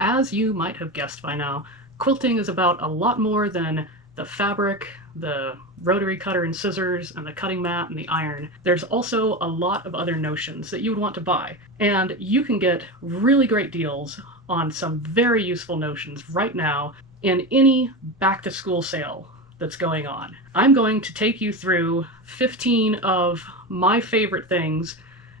As you might have guessed by now, quilting is about a lot more than the fabric, the rotary cutter and scissors, and the cutting mat and the iron. There's also a lot of other notions that you would want to buy. And you can get really great deals on some very useful notions right now in any back to school sale that's going on. I'm going to take you through 15 of my favorite things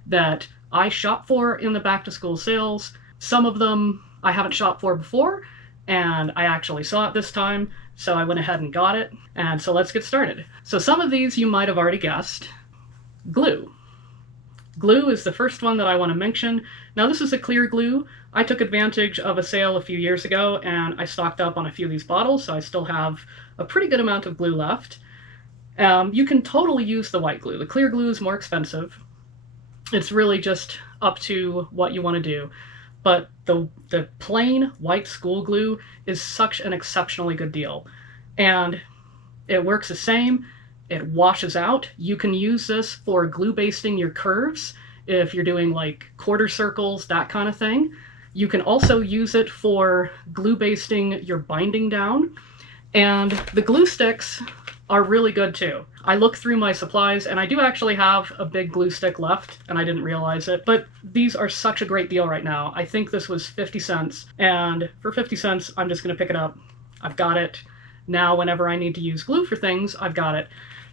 that I shop for in the back to school sales. Some of them I haven't shopped for before, and I actually saw it this time, so I went ahead and got it. And so let's get started. So some of these you might have already guessed. Glue. Glue is the first one that I want to mention. Now this is a clear glue. I took advantage of a sale a few years ago and I stocked up on a few of these bottles, so I still have a pretty good amount of glue left. You can totally use the white glue. The clear glue is more expensive. It's really just up to what you want to do. But the plain white school glue is such an exceptionally good deal. And it works the same. It washes out. You can use this for glue basting your curves if you're doing like quarter circles, that kind of thing. You can also use it for glue basting your binding down. And the glue sticks are really good too. I looked through my supplies and I do actually have a big glue stick left and I didn't realize it, but these are such a great deal right now. I think this was 50 cents, and for 50 cents I'm just gonna pick it up. I've got it. Now whenever I need to use glue for things, I've got it.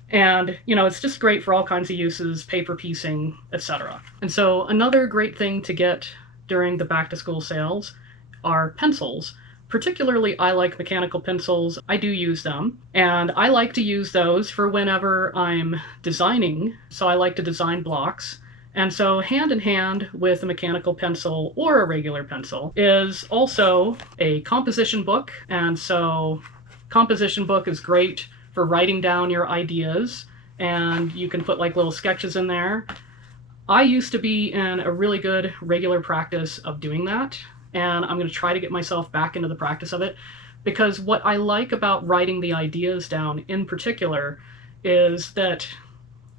And you know, it's just great for all kinds of uses, paper piecing, etc. And so another great thing to get during the back to school sales are pencils. Particularly, I like mechanical pencils. I do use them, and I like to use those for whenever I'm designing. So I like to design blocks. And so hand in hand with a mechanical pencil or a regular pencil is also a composition book. And so composition book is great for writing down your ideas, and you can put like little sketches in there. I used to be in a really good regular practice of doing that. And I'm going to try to get myself back into the practice of it, because what I like about writing the ideas down in particular is that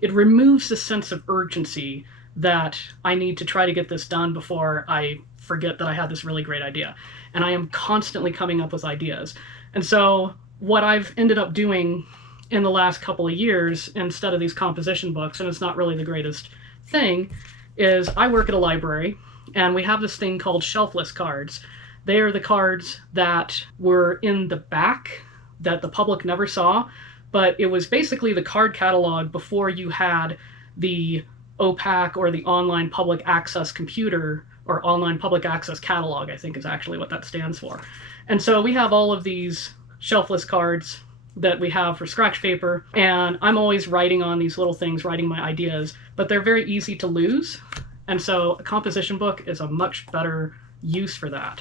it removes the sense of urgency that I need to try to get this done before I forget that I had this really great idea. And I am constantly coming up with ideas. And so what I've ended up doing in the last couple of years, instead of these composition books, and it's not really the greatest thing, is I work at a library. And we have this thing called shelf-less cards. They are the cards that were in the back that the public never saw, but it was basically the card catalog before you had the OPAC or the online public access computer, or online public access catalog, I think is actually what that stands for. And so we have all of these shelf-less cards that we have for scratch paper, and I'm always writing on these little things, writing my ideas, but they're very easy to lose. And so a composition book is a much better use for that.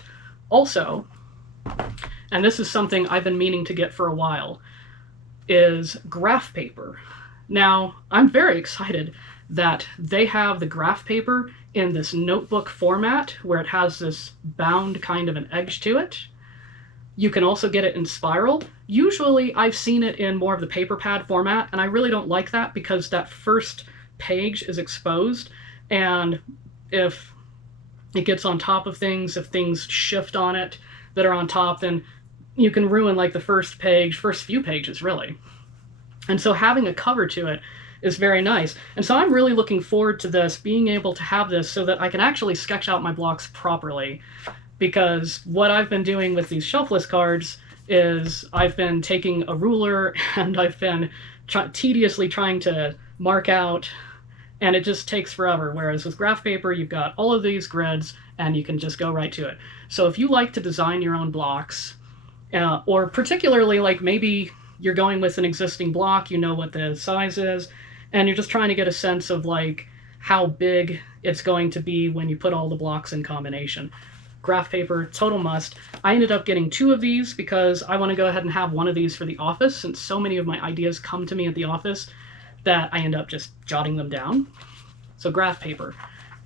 Also, and this is something I've been meaning to get for a while, is graph paper. Now, I'm very excited that they have the graph paper in this notebook format where it has this bound kind of an edge to it. You can also get it in spiral. Usually I've seen it in more of the paper pad format, and I really don't like that because that first page is exposed. And if it gets on top of things, if things shift on it that are on top, then you can ruin like the first few pages really. And so having a cover to it is very nice. And so I'm really looking forward to this, being able to have this so that I can actually sketch out my blocks properly. Because what I've been doing with these shelf-less cards is I've been taking a ruler and I've been tediously trying to mark out, and it just takes forever. Whereas with graph paper, you've got all of these grids and you can just go right to it. So if you like to design your own blocks, or particularly like maybe you're going with an existing block, you know what the size is, and you're just trying to get a sense of like how big it's going to be when you put all the blocks in combination. Graph paper, total must. I ended up getting 2 of these because I want to go ahead and have one of these for the office, since so many of my ideas come to me at the office that I end up just jotting them down. So graph paper.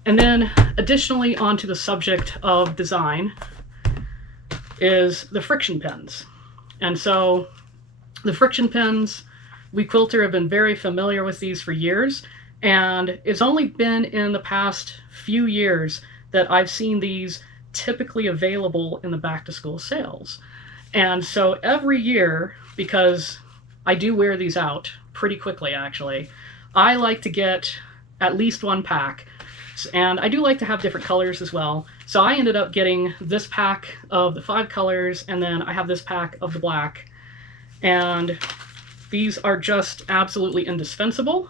And then additionally onto the subject of design is the friction pens. And so the friction pens, we quilter have been very familiar with these for years, and it's only been in the past few years that I've seen these typically available in the back to school sales. And so every year, because I do wear these out pretty quickly actually, I like to get at least one pack. And I do like to have different colors as well. So I ended up getting this pack of the 5 colors, and then I have this pack of the black. And these are just absolutely indispensable.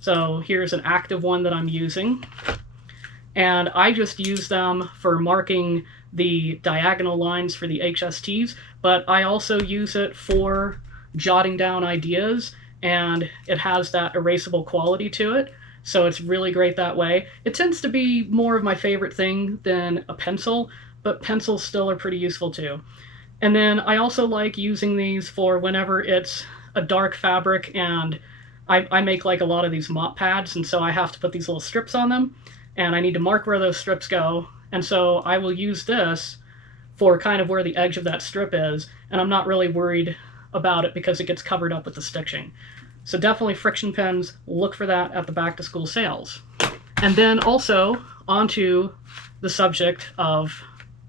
So here's an active one that I'm using. And I just use them for marking the diagonal lines for the HSTs, but I also use it for jotting down ideas, and it has that erasable quality to it. So it's really great that way. It tends to be more of my favorite thing than a pencil, but pencils still are pretty useful too. And then I also like using these for whenever it's a dark fabric and I make like a lot of these mop pads, and so I have to put these little strips on them, and I need to mark where those strips go. And so I will use this for kind of where the edge of that strip is, and I'm not really worried about it because it gets covered up with the stitching. So definitely friction pens, look for that at the back to school sales. And then also onto the subject of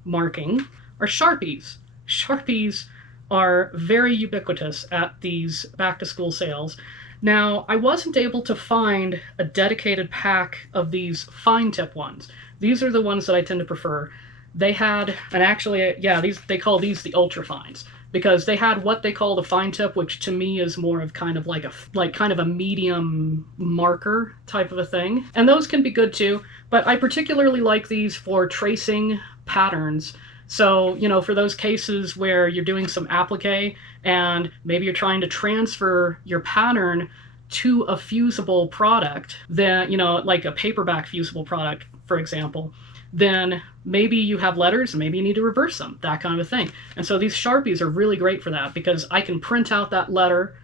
marking are Sharpies. Sharpies are very ubiquitous at these back to school sales. Now, I wasn't able to find a dedicated pack of these fine tip ones. These are the ones that I tend to prefer. They had, and actually, yeah, they call these the ultra fines, because they had what they call the fine tip, which to me is more of kind of like a medium marker type of a thing. And those can be good too, but I particularly like these for tracing patterns. So, you know, for those cases where you're doing some applique and maybe you're trying to transfer your pattern to a fusible product, then, you know, like a paperback fusible product, for example, then maybe you have letters and maybe you need to reverse them, that kind of a thing. And so these Sharpies are really great for that, because I can print out that letter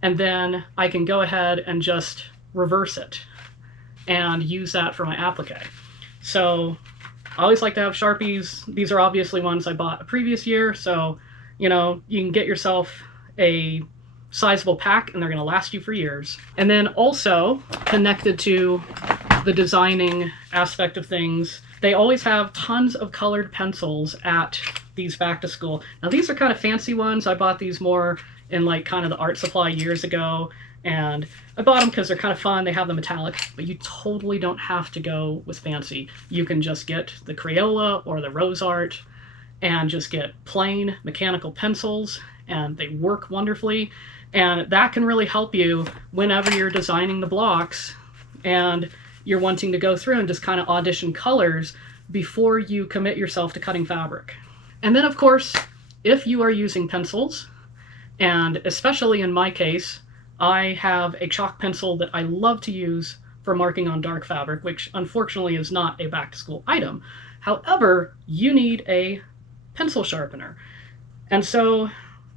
and then I can go ahead and just reverse it and use that for my applique. So I always like to have Sharpies. These are obviously ones I bought a previous year, so, you know, you can get yourself a sizable pack and they're going to last you for years. And then also connected to the designing aspect of things, they always have tons of colored pencils at these back to school. Now these are kind of fancy ones. I bought these more in like kind of the art supply years ago, and I bought them because they're kind of fun. They have the metallic, but you totally don't have to go with fancy. You can just get the Crayola or the Rose Art and just get plain mechanical pencils, and they work wonderfully. And that can really help you whenever you're designing the blocks and you're wanting to go through and just kind of audition colors before you commit yourself to cutting fabric. And then of course, if you are using pencils, and especially in my case, I have a chalk pencil that I love to use for marking on dark fabric, which unfortunately is not a back to school item. However, you need a pencil sharpener. And so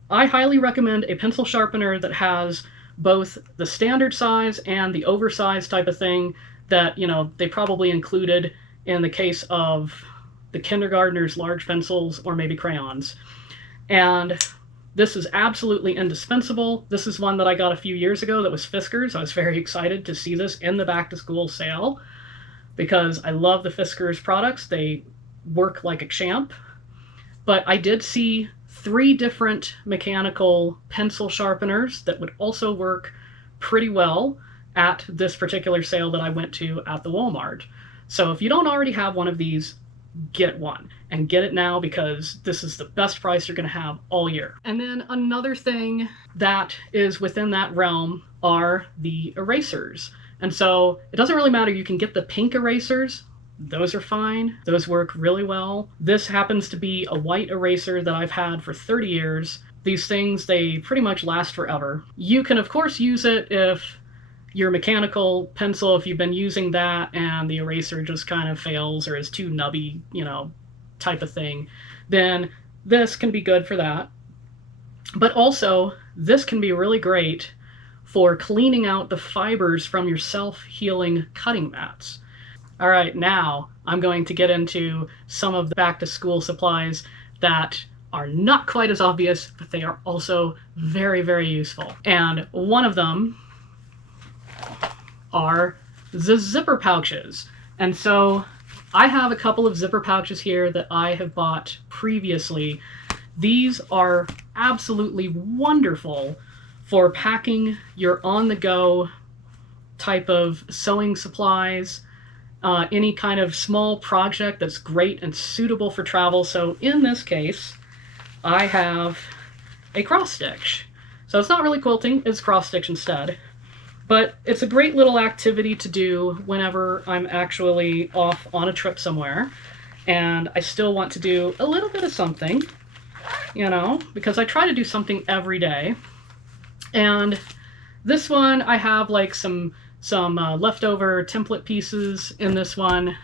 I highly recommend a pencil sharpener that has both the standard size and the oversized type of thing that, you know, they probably included in the case of the kindergartner's large pencils or maybe crayons. And this is absolutely indispensable. This is one that I got a few years ago that was Fiskars. I was very excited to see this in the back to school sale because I love the Fiskars products. They work like a champ. But I did see 3 different mechanical pencil sharpeners that would also work pretty well at this particular sale that I went to at the Walmart. So if you don't already have one of these, get one, and get it now, because this is the best price you're going to have all year. And then another thing that is within that realm are the erasers. And so it doesn't really matter. You can get the pink erasers. Those are fine. Those work really well. This happens to be a white eraser that I've had for 30 years. These things, they pretty much last forever. You can of course use it if your mechanical pencil, if you've been using that and the eraser just kind of fails or is too nubby, you know, type of thing, then this can be good for that. But also, this can be really great for cleaning out the fibers from your self-healing cutting mats. All right, now I'm going to get into some of the back-to-school supplies that are not quite as obvious, but they are also very, very useful. And one of them are the zipper pouches. And so I have a couple of zipper pouches here that I have bought previously. These are absolutely wonderful for packing your on-the-go type of sewing supplies, any kind of small project that's great and suitable for travel. So in this case, I have a cross stitch. So it's not really quilting, it's cross stitch instead. But it's a great little activity to do whenever I'm actually off on a trip somewhere and I still want to do a little bit of something, you know, because I try to do something every day. And this one, I have like some leftover template pieces in this one.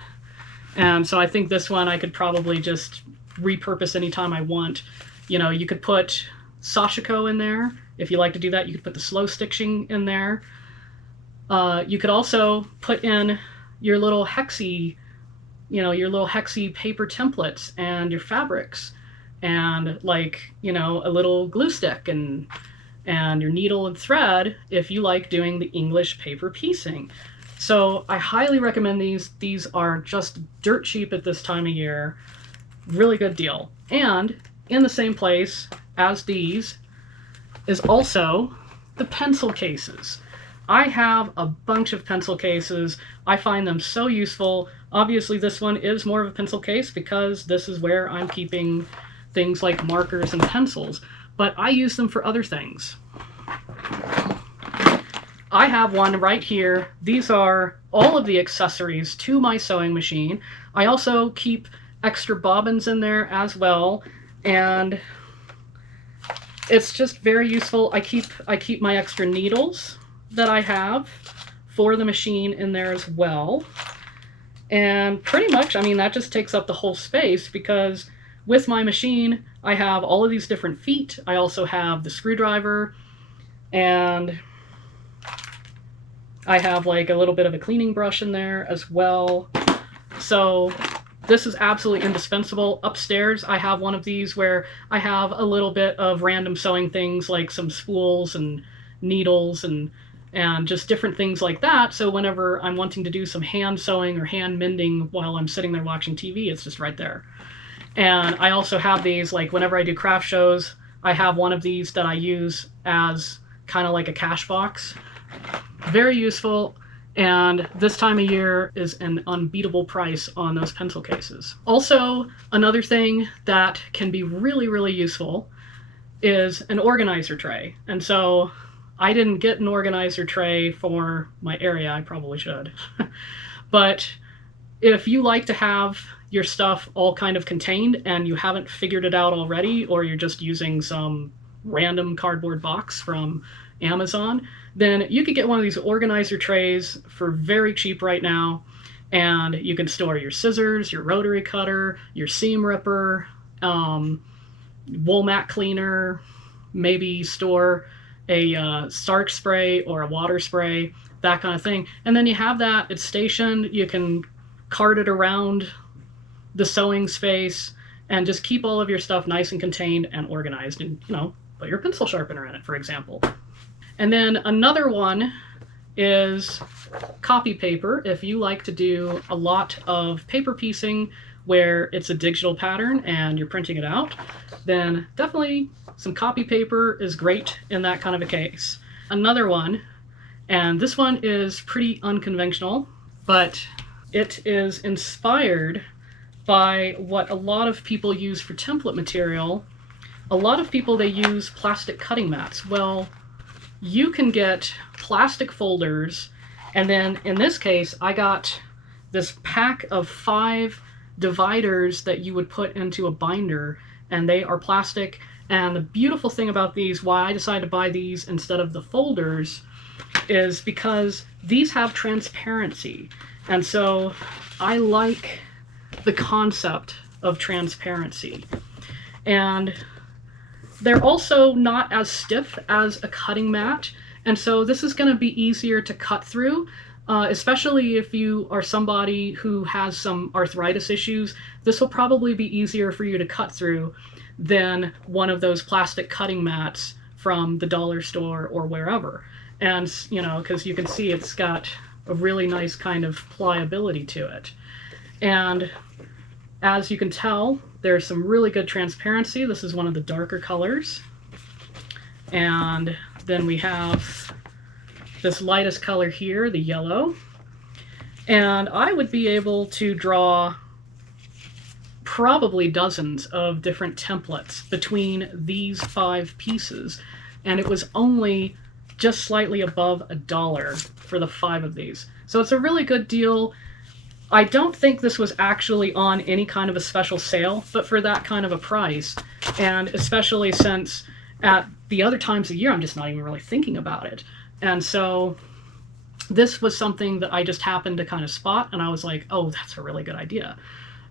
And so I think this one I could probably just repurpose anytime I want. You know, you could put sashiko in there. If you like to do that, you could put the slow stitching in there. You could also put in your little hexy, you know, your little hexy paper templates and your fabrics and like, you know, a little glue stick and your needle and thread if you like doing the English paper piecing. So I highly recommend these. These are just dirt cheap at this time of year. Really good deal. And in the same place as these is also the pencil cases. I have a bunch of pencil cases. I find them so useful. Obviously this one is more of a pencil case because this is where I'm keeping things like markers and pencils, but I use them for other things. I have one right here. These are all of the accessories to my sewing machine. I also keep extra bobbins in there as well, and it's just very useful. I keep my extra needles that I have for the machine in there as well. And pretty much, I mean, that just takes up the whole space because with my machine, I have all of these different feet. I also have the screwdriver, and I have like a little bit of a cleaning brush in there as well. So this is absolutely indispensable. Upstairs, I have one of these where I have a little bit of random sewing things like some spools and needles and just different things like that. So whenever I'm wanting to do some hand sewing or hand mending while I'm sitting there watching TV, it's just right there. And I also have these, like whenever I do craft shows, I have one of these that I use as kind of like a cash box. Very useful, and this time of year is an unbeatable price on those pencil cases. Also, another thing that can be really, really useful is an organizer tray. And so I didn't get an organizer tray for my area. I probably should. But if you like to have your stuff all kind of contained and you haven't figured it out already, or you're just using some random cardboard box from Amazon, then you could get one of these organizer trays for very cheap right now. And you can store your scissors, your rotary cutter, your seam ripper, wool mat cleaner, maybe store a starch spray or a water spray, that kind of thing. And then you have that, it's stationed, you can cart it around the sewing space and just keep all of your stuff nice and contained and organized, and, you know, put your pencil sharpener in it, for example. And then another one is copy paper. If you like to do a lot of paper piecing where it's a digital pattern and you're printing it out, then definitely some copy paper is great in that kind of a case. Another one, and this one is pretty unconventional, but it is inspired by what a lot of people use for template material. A lot of people, they use plastic cutting mats. Well, you can get plastic folders, and then in this case, I got this pack of 5 dividers that you would put into a binder, and they are plastic. And the beautiful thing about these, why I decided to buy these instead of the folders, is because these have transparency. And so I like the concept of transparency. And they're also not as stiff as a cutting mat, and so this is going to be easier to cut through, especially if you are somebody who has some arthritis issues. This will probably be easier for you to cut through than one of those plastic cutting mats from the dollar store or wherever. And, you know, because you can see it's got a really nice kind of pliability to it. And as you can tell, there's some really good transparency. This is one of the darker colors. And then we have this lightest color here, the yellow. And I would be able to draw probably dozens of different templates between these 5 pieces. And it was only just slightly above $1 for the 5 of these. So it's a really good deal. I don't think this was actually on any kind of a special sale, but for that kind of a price, and especially since at the other times of year, I'm just not even really thinking about it. And so this was something that I just happened to kind of spot, and I was like, oh, that's a really good idea.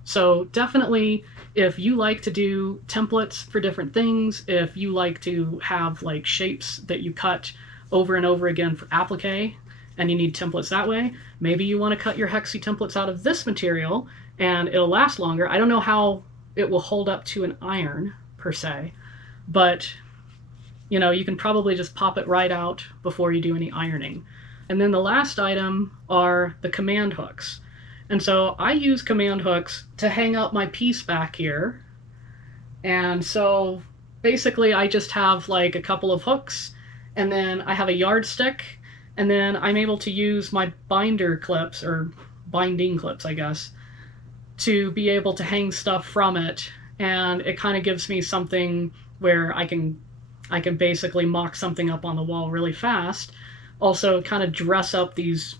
So definitely, if you like to do templates for different things, if you like to have like shapes that you cut over and over again for applique, and you need templates that way, maybe you want to cut your hexie templates out of this material and it'll last longer. I don't know how it will hold up to an iron per se, but you know, you can probably just pop it right out before you do any ironing. And then the last item are the command hooks. And so I use command hooks to hang up my piece back here. And so basically I just have like a couple of hooks, and then I have a yardstick, and then I'm able to use my binder clips, or binding clips, I guess, to be able to hang stuff from it. And it kind of gives me something where I can basically mock something up on the wall really fast. Also kind of dress up these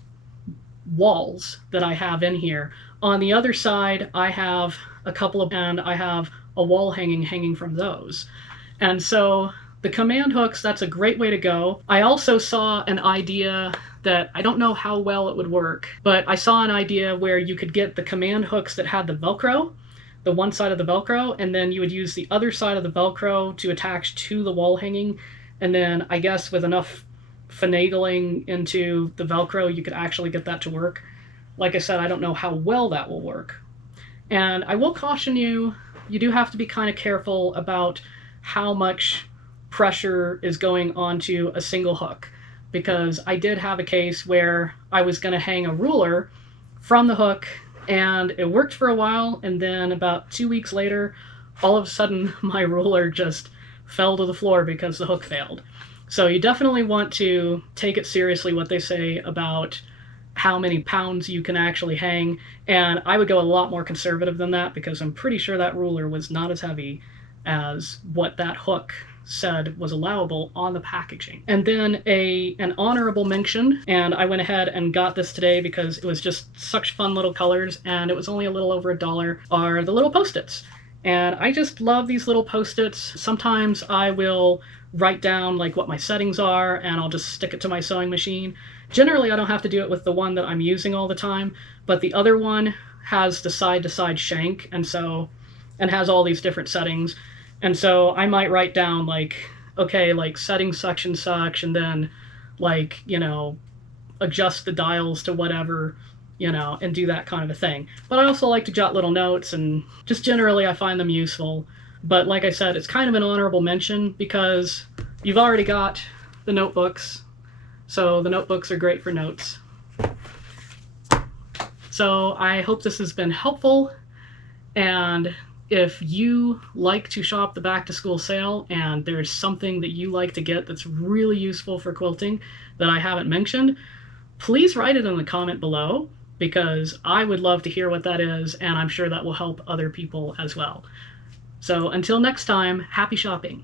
walls that I have in here. On the other side, I have a couple of, and I have a wall hanging from those. And so the command hooks, that's a great way to go. I also saw an idea that I don't know how well it would work, but I saw an idea where you could get the command hooks that had the Velcro, the one side of the Velcro, and then you would use the other side of the Velcro to attach to the wall hanging. And then I guess with enough finagling into the Velcro, you could actually get that to work. Like I said, I don't know how well that will work. And I will caution you, you do have to be kind of careful about how much pressure is going onto a single hook, because I did have a case where I was going to hang a ruler from the hook, and it worked for a while, and then about 2 weeks later, all of a sudden my ruler just fell to the floor because the hook failed. So you definitely want to take it seriously what they say about how many pounds you can actually hang, and I would go a lot more conservative than that, because I'm pretty sure that ruler was not as heavy as what that hook said was allowable on the packaging. And then an honorable mention, and I went ahead and got this today because it was just such fun little colors and it was only a little over $1, are the little post-its. And I just love these little post-its. Sometimes I will write down like what my settings are and I'll just stick it to my sewing machine. Generally I don't have to do it with the one that I'm using all the time, but the other one has the side-to-side shank, and has all these different settings. And so I might write down like, okay, like setting such and such, and then like, you know, adjust the dials to whatever, you know, and do that kind of a thing. But I also like to jot little notes, and just generally I find them useful. But like I said, it's kind of an honorable mention because you've already got the notebooks. So the notebooks are great for notes. So I hope this has been helpful, and if you like to shop the back to school sale and there's something that you like to get that's really useful for quilting that I haven't mentioned, please write it in the comment below, because I would love to hear what that is, and I'm sure that will help other people as well. So until next time, happy shopping.